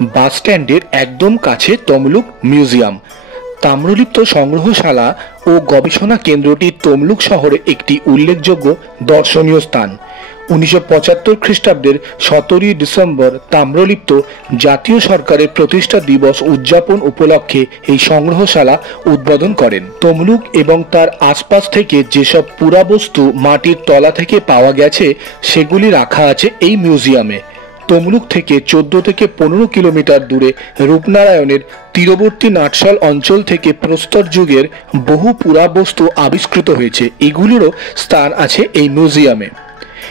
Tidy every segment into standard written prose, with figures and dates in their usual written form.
বাস স্ট্যান্ডের একদম কাছে তমলুক মিউজিয়াম। তাম্রলিপ্ত সংগ্রহশালা ও গবেষণা কেন্দ্রটি তমলুক শহরে একটি উল্লেখযোগ্য দর্শনীয় স্থান। 1975 খ্রিস্টাব্দের 17 ডিসেম্বর তাম্রলিপ্ত জাতীয় সরকারের প্রতিষ্ঠা দিবস উদযাপন উপলক্ষে এই সংগ্রহশালা উদ্বোধন করেন। তমলুক এবং তার আশপাশ থেকে যেসব পুরাবস্তু মাটির তলা থেকে পাওয়া গেছে সেগুলি রাখা আছে এই মিউজিয়ামে। তমলুক থেকে 14 থেকে 15 কিলোমিটার দূরে রূপনারায়ণের তীরবর্তী নাটশাল অঞ্চল থেকে প্রস্তর যুগের বহু পুরাবস্তু আবিষ্কৃত হয়েছে। এগুলিরও স্থান আছে এই মিউজিয়ামে।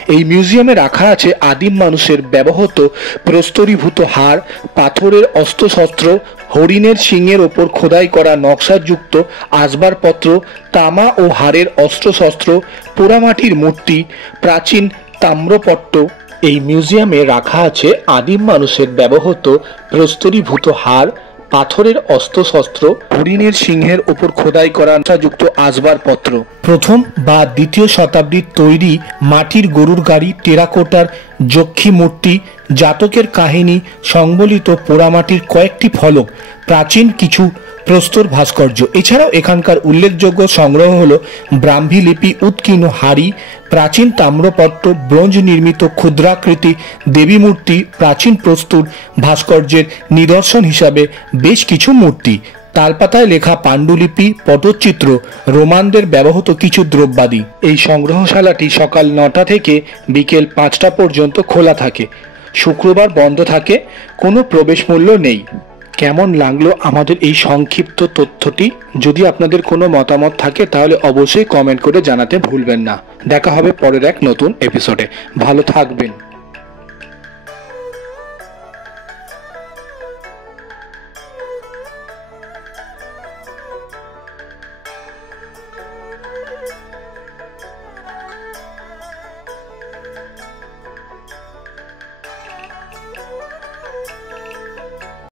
এই মিউজিয়ামে রাখা আছে আদিম মানুষের ব্যবহৃত প্রস্তরীভূত হাড়, পাথরের অস্ত্রশস্ত্র, হরিণের শিংয়ের ওপর খোদাই করা নকশাযুক্ত আসবাবপত্র, তামা ও হাড়ের অস্ত্রশস্ত্র, পোড়ামাটির মূর্তি, প্রাচীন তাম্রপট্ট। এই মিউজিয়ামে রাখা আছে আদিম মানুষের ব্যবহৃত প্রস্তরীভূত হাড়, পাথরের অস্ত্রশস্ত্র, হরিণের সিংহের ওপর খোদাই করা যুক্ত আসবাবপত্র। প্রথম বা দ্বিতীয় শতাব্দীর তৈরি মাটির গরুর গাড়ি, টেরাকোটার যক্ষী মূর্তি, জাতকের কাহিনী সংবলিত পোড়ামাটির কয়েকটি ফলক, প্রাচীন কিছু প্রস্তর ভাস্কর্য। এছাড়াও এখানকার উল্লেখযোগ্য সংগ্রহ হল ব্রাহ্মী লিপি, উৎকীর্ণ হাড়ি, প্রাচীন তাম্রপট্ট, ব্রোঞ্জ নির্মিত ক্ষুদ্রাকৃতি দেবী মূর্তি, প্রাচীন প্রস্তর ভাস্কর্যের নিদর্শন হিসাবে বেশ কিছু মূর্তি, তালপাতায় লেখা পাণ্ডুলিপি, পটচিত্র, রোমানদের ব্যবহৃত কিছু দ্রব্যাদি। এই সংগ্রহশালাটি সকাল 9টা থেকে বিকেল 5টা পর্যন্ত খোলা থাকে। শুক্রবার বন্ধ থাকে। কোনো প্রবেশ মূল্য নেই। কেমন লাগলো আমাদের এই সংক্ষিপ্ত তথ্যটি? যদি আপনাদের কোনো মতামত থাকে তাহলে অবশ্যই কমেন্ট করে জানাতে ভুলবেন না। দেখা হবে পরের এক নতুন এপিসোডে। ভালো থাকবেন।